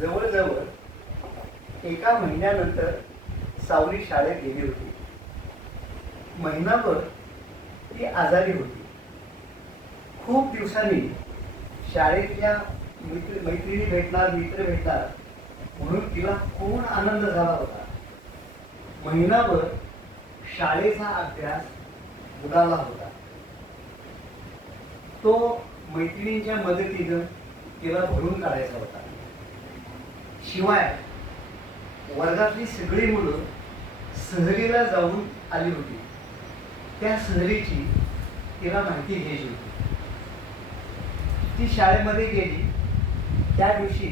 जवळजवळ एका महिन्यानंतर सावली शाळेत गेली होती. महिनाभर ती आजारी होती. खूप दिवसांनी शाळेतल्या मैत्रिणी भेटणार, मित्र भेटणार म्हणून तिला पूर्ण आनंद झाला होता. महिनाभर शाळेचा अभ्यास बुडाला होता. तो मैत्रिणींच्या मदतीनं तिला भरून काढायचा होता. शिवाय वर्गातली सगळी मुलं सहलीला जाऊन आली होती. त्या सहलीची तिला माहिती घ्यायची होती. ती शाळेमध्ये गेली. त्या दिवशी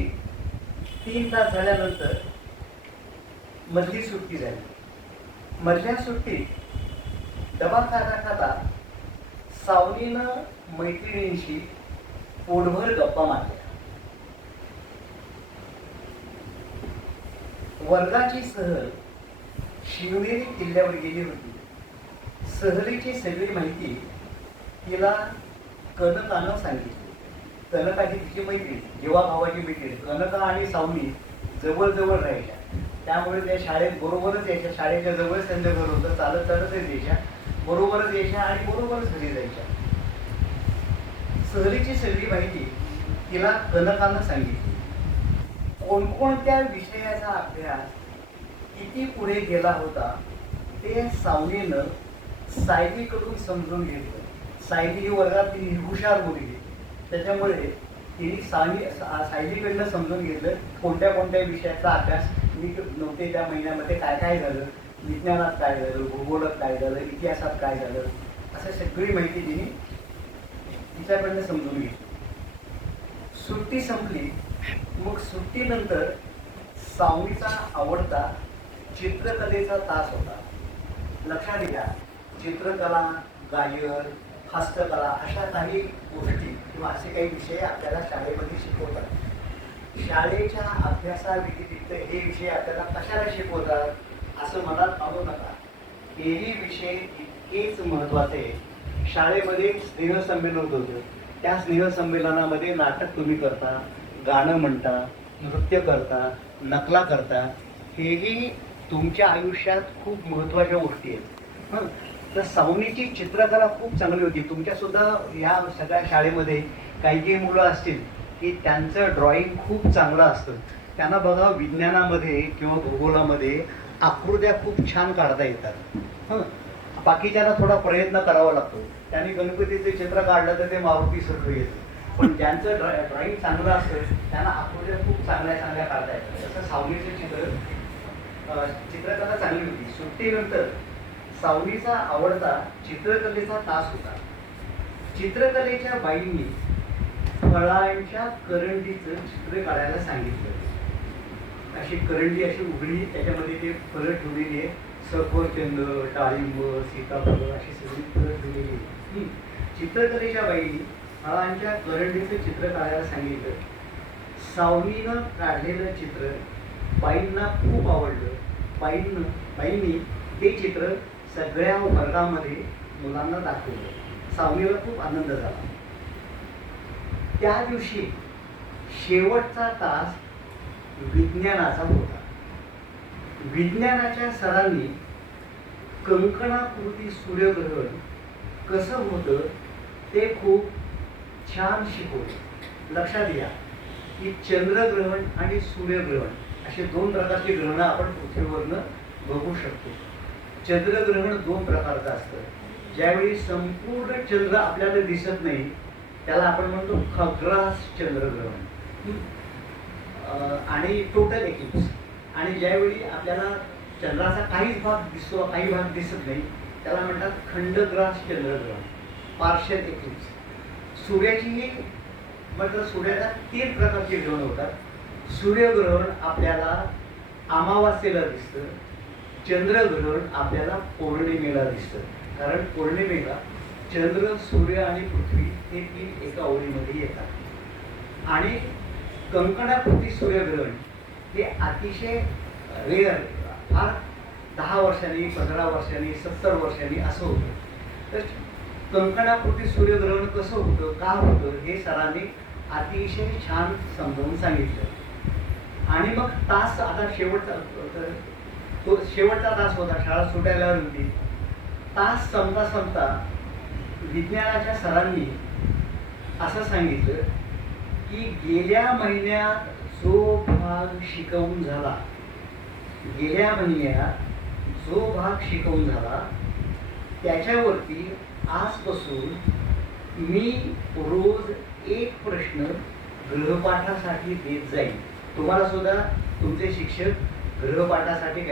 3 तास झाल्यानंतर मधली सुट्टी झाली. मधल्या सुट्टीत डबा खाता खाता सावलीनं मैत्रिणींशी पोटभर गप्पा मारल्या. वर्गाची सहल शिवनेरी किल्ल्यावर गेली होती. सहलीची सगळी माहिती तिला कनकानं सांगितली. कनका ही तिची मैत्रीण, जेव्हा भावाची मैत्रीण. कनका आणि सावली जवळ राहायच्या. त्यामुळे त्या शाळेत बरोबरच यायच्या. शाळेच्या जवळच त्यांचं घर होतं. चालत चालतच यायच्या, बरोबरच यायच्या आणि बरोबरच घरी जायच्या. सहलीची सगळी माहिती तिला कनकानं सांगितली. कोणकोणत्या विषयाचा अभ्यास किती पुढे गेला होता ते सावलीनं सायलीकडून समजून घेतलं. सायली ही वर्गातली हुशार मुलगी. त्याच्यामुळे तिने सायलीकडनं समजून घेतलं कोणत्या कोणत्या विषयाचा अभ्यास नीट नव्हते त्या महिन्यामध्ये, काय काय झालं, विज्ञानात काय झालं, भूगोलात काय झालं, इतिहासात काय झालं, असं सगळी माहिती तिने तिच्याकडनं समजून घेतली. सुट्टी संपली. मग सुट्टीनंतर सावलीचा आवडता चित्रकलेचा तास होता. लक्षात घ्या, चित्रकला, गायन, हस्तकला अशा काही गोष्टी किंवा असे काही विषय आपल्याला शाळेमध्ये शिकवतात. शाळेच्या अभ्यासाव्यतिरिक्त हे विषय आपल्याला कशाला शिकवतात असं मनात आणू नका. हेही विषय इतकेच महत्त्वाचे. शाळेमध्ये स्नेहसंमेलन होतं. त्या स्नेहसंमेलनामध्ये नाटक तुम्ही करता, गाणं म्हणता, नृत्य करता, नकला करता. हेही तुमच्या आयुष्यात खूप महत्त्वाच्या गोष्टी आहेत. तर सावनीची चित्रकला खूप चांगली होती. तुमच्यासुद्धा ह्या सगळ्या शाळेमध्ये काही मुलं असतील की त्यांचं ड्रॉइंग खूप चांगलं असतं. त्यांना बघा विज्ञानामध्ये किंवा भूगोलामध्ये आकृत्या खूप छान काढता येतात. बाकीच्यांना थोडा प्रयत्न करावा लागतो. त्यांनी गणपतीचे चित्र काढलं तर ते मारुतीसारखं येतं. पण ज्यांचं ड्रॉइंग चांगलं असतं त्यांना आकृत्या खूप चांगल्या काढता येतात. तसं सावलीचं चित्रकला चांगली होती. सुट्टीनंतर सावलीचा आवडता चित्रकलेचा तास होता. चित्रकलेच्या बाईंनी फळांच्या करंडीचं चित्र काढायला सांगितलं. अशी करंडी अशी उघडी, त्याच्यामध्ये ते फळं ठेवलेली आहे. सफरचंद, डाळिंब, सीताफळ अशी सगळी फळं ठेवलेली आहे. चित्रकलेच्या बाईंनी फळांच्या करंडीचं चित्र काढायला सांगितलं. सावलीनं काढलेलं चित्र बाईंना खूप आवडलं. बाईंनी ते चित्र सगळ्या वर्गामध्ये मुलांना दाखवलं. सावलीला खूप आनंद झाला. त्या दिवशी शेवटचा तास विज्ञानाचा होता. विज्ञानाच्या सरांनी कंकणाकृती सूर्यग्रहण कसं होतं ते खूप छान शिकवलं. लक्षात घ्या की चंद्रग्रहण आणि सूर्यग्रहण असे 2 प्रकारचे ग्रहणं आपण पृथ्वीवरनं बघू शकतो. चंद्रग्रहण 2 प्रकारचं असतं. ज्यावेळी संपूर्ण चंद्र आपल्याला दिसत नाही त्याला आपण म्हणतो खग्रास चंद्रग्रहण आणि टोटल एक्लिप्स. आणि ज्यावेळी आपल्याला चंद्राचा काहीच भाग दिसतो, काही भाग दिसत नाही, त्याला म्हणतात खंडग्रास चंद्रग्रहण, पार्शियल एक्लिप्स. सूर्याचीही म्हटलं सूर्याला 3 प्रकारचे ग्रहण होतात. सूर्यग्रहण आपल्याला अमावास्येला दिसतं. चंद्रग्रहण आपल्याला पौर्णिमेला दिसतं. कारण पौर्णिमेला चंद्र, सूर्य आणि पृथ्वी हे 3 एका ओळीमध्ये येतात. आणि कंकणाकृती सूर्यग्रहण हे अतिशय रेअर, फार 10 वर्षांनी, 15 वर्षांनी, 70 वर्षांनी असं होतं. तर कंकणाकृती सूर्यग्रहण कसं होतं, का होतं, हे सरांनी अतिशय छान समजावून सांगितलं. आणि मग तास आता तो शेवटचा तास होता, शाळा सुटायला होती. तास संपता संपता विज्ञानाच्या सरांनी असं सांगितलं की गेल्या महिन्यात जो भाग शिकवून झाला, गेल्या महिन्यात जो भाग शिकवून झाला त्याच्यावरती आजपासून मी रोज एक प्रश्न गृहपाठासाठी देत जाईल. तुम्हाला सुद्धा तुमचे शिक्षक गृहपाठासाठी काही